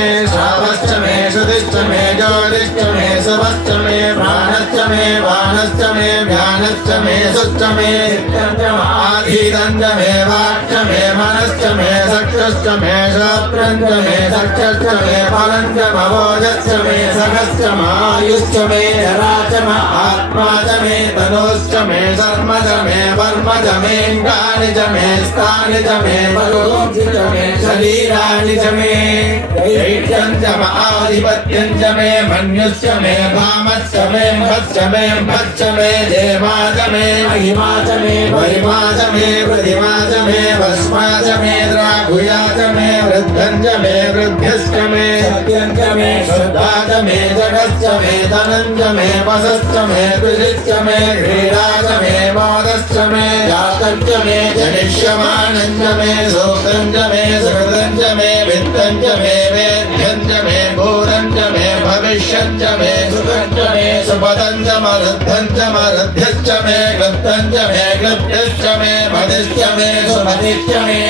मे श्रावश्च मे श्रुतिश्च मे ज्योतिश्च मे शुभश्च मे प्राणश्च मे वाणश्च मे व्यानश्च मे सुश्च मे आधीतञ्च मे वाक्च मे मनश्च मे सक्षश्च मे श्रोत्रञ्च मे सक्षश्च मे फलञ्च मवोजश्च मे सखश्च मायुश्च मे जरा च म आत्मा च मे तनुश्च मे शर्म च मे वर्म च मे इन्द्राणि च मे स्थानि च मे बलोऽंसि च मे शरीराणि च मे दैत्यं च म आधिपत्यं च मे मन्युश्च मे भामश्च मे भच्च मे भच्च मे देवा च मे महिमा च मे महिमा च मे प्रतिमा च मे भस्मा च मे द्राघुया च मे वृद्धं च मे वृद्ध्यश्च मे सत्यं च मे श्रद्धा च मे जगश्च मे धनं च मे वसश्च मे कृषिश्च मे क्रीडा च मे मोदश्च मे जातं च मे जनिष्यमानं च मे सूत्रं च मे सुकृतं च मे वित्तं च मे वेद्यं च मे भूतं च मे भविष्यं च मे सुखं च मे सुपदं च मरुद्धं च मरुध्यश्च मे क्लुप्तं च मे क्लुप्यश्च मे मदिश्च मे सुमदिश्च मे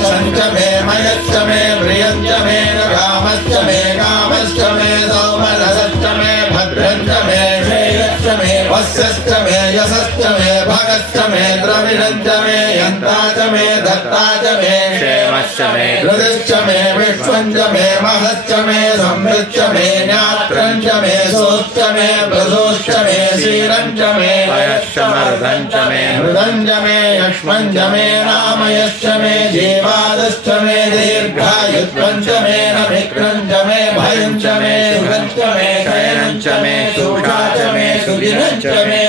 संच मे मयश्च मे प्रियञ्च मे कामश्च मे कामश्च मे सौमनसश्च मे भद्रं च मे श्रेयश्च मे वस्यश्च मे यशश्च मे भगश्च मे द्रविणं च मे यन्ता च मे दत्ता च मे क्षेमश्च मे हृदिश्च मे विश्वं च मे महश्च मे संवृच्च मे ज्ञात्रं च मे सोश्च मे प्रदोश्च मे क्षीरं च मे पयश्च मरुदं च मे मृदं च मे यक्ष्मं च मे नामयश्च मे जीवादश्च मे दीर्घायुत्वं च मे नमिक्रं च मे भयं च मे सुखं च मे शयनं च मे सुषा च मे सुदिनं च मे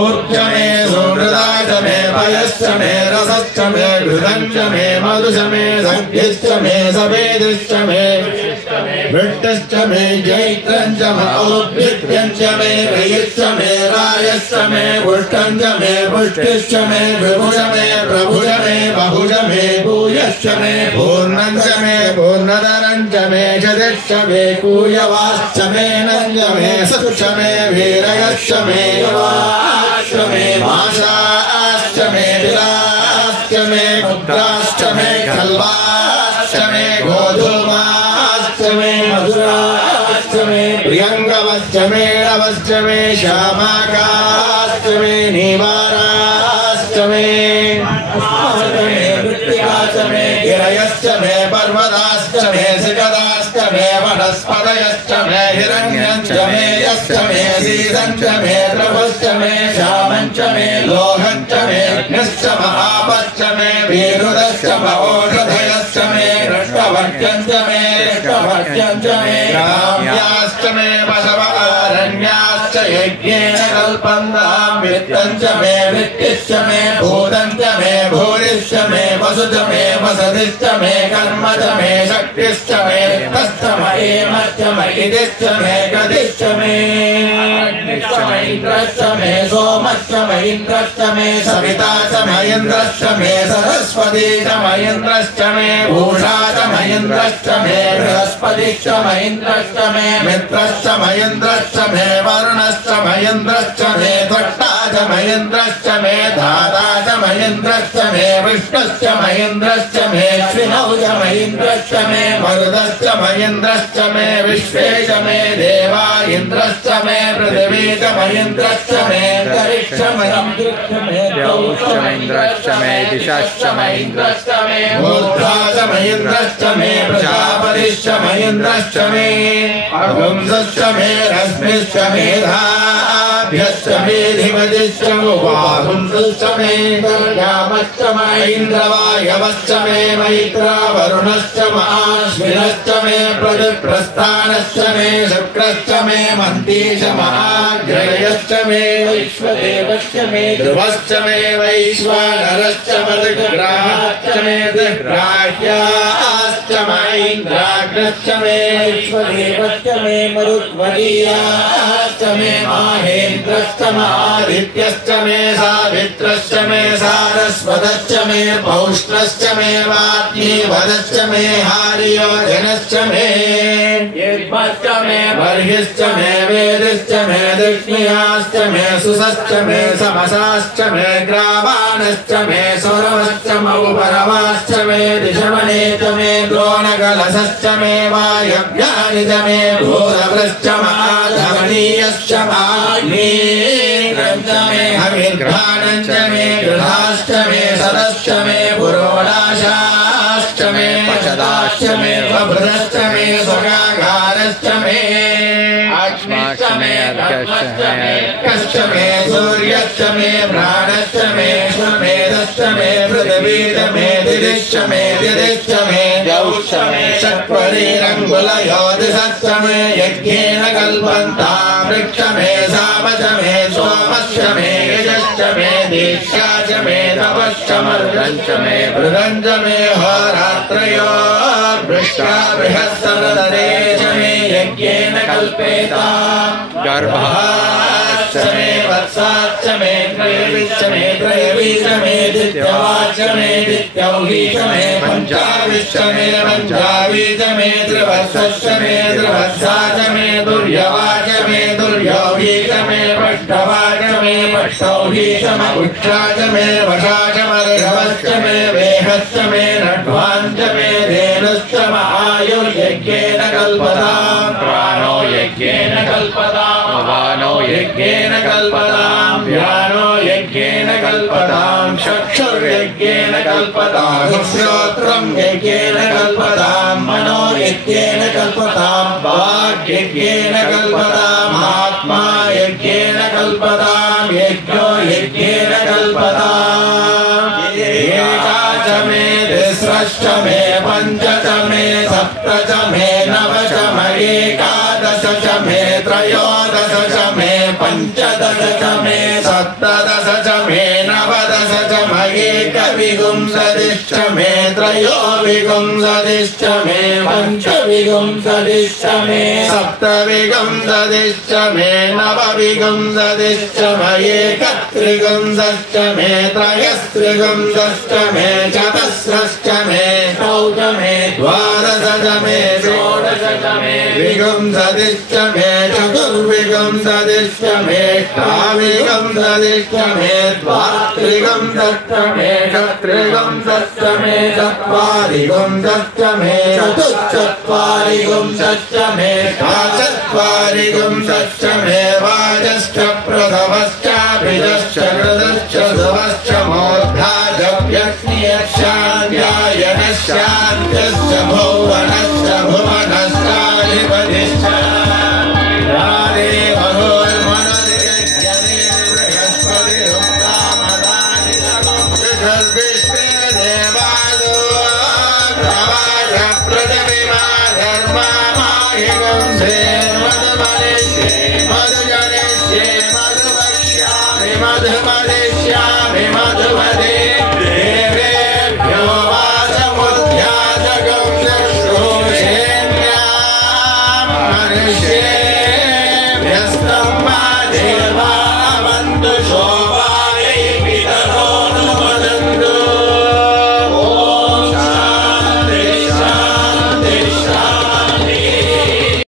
ऊर्ज मे सुहृदा च मे भयश्च मे रसश्च मे घृतं च मे मधु च मे सख्यश्च मे सवेदिश्च मे वृष्टिश्च मे जैत्रं च औद्भिद्यं च मे रयिश्च मे रायश्च मे पुष्टं च मे पुष्टिश्च मे विभुज मे प्रभुज मे बहुज मे भूयश्च मे पूर्णं च मे पूर्णधरं च मे शतिश्च मे कूयवाश्च मे नं च मे सुश्च मे वीरयश्च मे युवाश्च मे माशाश्च मे विलाश्च मे मुद्राश्च मे खल्वाश्च मे गोधूमाश्च मे मधुराश्च मे प्रियङ्गवश्च मे रवश्च मे श्यामाकाश्च मे नीवाराश्च मे मृत्तिकाश्च मे गिरयश्च मे पर्वताश्च मे शिखराश्च मे वनस्पतयश्च मे हिरण्यञ्च मे यश्च मे सीदञ्च मे द्रवश्च मे श्यामञ्च मे लोहञ्च मे अग्निश्च महापश्च मे वीरुदश्च महोषधयश्च मे कृष्णभक्त्यञ्च मे कृष्णभक्त्यञ्च मे काम्याश्च मे पशवकारण्याश्च यज्ञेन कल्पन्तां वित्तञ्च मे वित्तिश्च मे भूतञ्च मे भूरिश्च मे वसुच मे वसतिश्च मे कर्म च मे शक्तिश्च मे तश्च मयेमश्च मयिदिश्च मे गतिश्च मे अग्निश्च मयिन्द्रश्च मे सोमश्च मयिन्द्रश्च मे सविता च मयिन्द्रश्च मे सरस्वती च मयिन्द्रश्च मे पूषा च मयिन्द्रश्च मे बृहस्पतिश्च मयिन्द्रश्च मे मित्रश्च मयिन्द्रश्च मे वरुणश्च मयिन्द्रश्च मे त्वष्टा च मयिन्द्रश्च मे धाता च मयिन्द्रश्च मे विष्णुश्च मयिन्द्रश्च मे श्विनौ च मयिन्द्रश्च मे मरुदश्च मयिन्द्रश्च मे विश्वे च मे देवा इन्द्रश्च मे पृथिवी च मयिन्द्रश्च मे अंतरिक्ष मयिन्द्रश्च मे द्यौश्च मयिन्द्रश्च मे दिशाश्च मयिन्द्रश्च मे मूर्धा च मयिन्द्रश्च मे प्रजापतिश्च मयिन्द्रश्च मे अगुंसश्च मे रश्मिश्च मेधाभ्यश्च मे धीमतिश्च उपाहुंसश्च मे यामश्च मयीन्द्रवायवश्च मे मैत्रा वरुणश्च महाश्विनश्च मे प्रतिप्रस्थानश्च मे शुक्रश्च मे मन्तीश महाग्रयश्च मे वैश्वदेवश्च मे ध्रुवश्च मे वैश्वानरश्च मृगग्राहश्च मे दिग्राह्याश्च मयीन्द्राग्रश्च मे वैश्वदेवश्च मे मरुद्वरीयाश्च मे माहेन्द्रश्च महादित्यश्च मे सावित्रश्च मे सारस्वतश्च मे पौष्णश्च मे वाग्मीवदश्च मे हार्योजनश्च मे यद्मश्च मे बर्हिश्च मे वेदिश्च मे दक्षिणाश्च मे सुसश्च मे समसाश्च मे ग्रावाणश्च मे सौरवश्च मौपरवाश्च मे दिशमने च मे द्रोणकलशश्च मे वायव्यानि च मे भूरवृश्च माधवनीयश्च माग्निश्च मे हविर्घ्राणश्च मे गृहाश्च मे सदश्च मे पुरोडाशाश्च मे पचदाश्च मे बभ्रश्च मे स्वगागारश्च मे अग्निश्च मे धर्मश्च मे कश्च मे सूर्यश्च मे प्राणश्च मे श्वमेधश्च मे पृथिवीश्च मे दिदिश्च मे दिदिश्च मे द्यौश्च मे षट्परीरङ्गुलयोदिशश्च मे यज्ञेन कल्पन्तां वृक्ष मे सामश्च मे सोमश्च मे यजश्च मे दीक्षा च मे तपश्च मर्दश्च मे मृगञ्च मे होरात्रयो वृष्टा बृहत्सरदरे च मे यज्ञेन कल्पेतां गर्भाश्च मे वत्साश्च मे त्रयविश्च मे त्रयवीश्च मे दित्यवाश्च मे दित्यौहीश्च मे पञ्चाविश्च मे पञ्चावीश्च मे त्रिवत्सश्च मे त्रिवत्साश्च मे दुर्यवाश्च मे दुर्यौहीश्च मे पष्टवाश्च मे पष्टौहीश्च मे उक्षाश्च मे वशाश्च मर्गवश्च मे वेहश्च मे नड्वाञ्च मे धेनुश्च महायुर्यज्ञेन कल्पतां प्राणो यज्ञेन कल्पतां वानो यज्ञेन कल्पतां व्यानो यज्ञेन कल्पतां चक्षुर्यज्ञेन कल्पतां श्रोत्रं यज्ञेन कल्पतां मनो यज्ञेन कल्पतां वाक् यज्ञेन कल्पतां आत्मा यज्ञेन कल्पतां यज्ञो यज्ञेन कल्पतां एका च मे तिस्रश्च मे पञ्च च मे सप्त च मे नव च मे एकादश च मे त्रयोदश च मे पञ्चदश च मे सप्तदश च मे नवदश च मे एकविंशतिश्च मे त्रयोविंशतिश्च मे पञ्चविंशतिश्च मे सप्तविंशतिश्च मे नवविंशतिश्च मे एकत्रिंशश्च मे त्रयस्त्रिंशश्च मे चतस्रश्च मे षोडश मे द्वादश च मे षोडश च मे विंशतिश्च मे चतुर्विंशतिश्च मे अष्टाविंशतिश्च मे द्वात्रिंशश्च मे षट्त्रिंशश्च मे चत्वारिंशश्च मे चतुश्चत्वारिंशश्च मे चत्वारिंशश्च मे वाजश्च प्रथमश्चाभिजश्च कृतश्च ध्रुवश्च मूर्धाजव्यक्ष्यश्चान्यायनश्चान्त्यश्च भुवनश्च भुवनश्चाधिपतिश्च Yeah.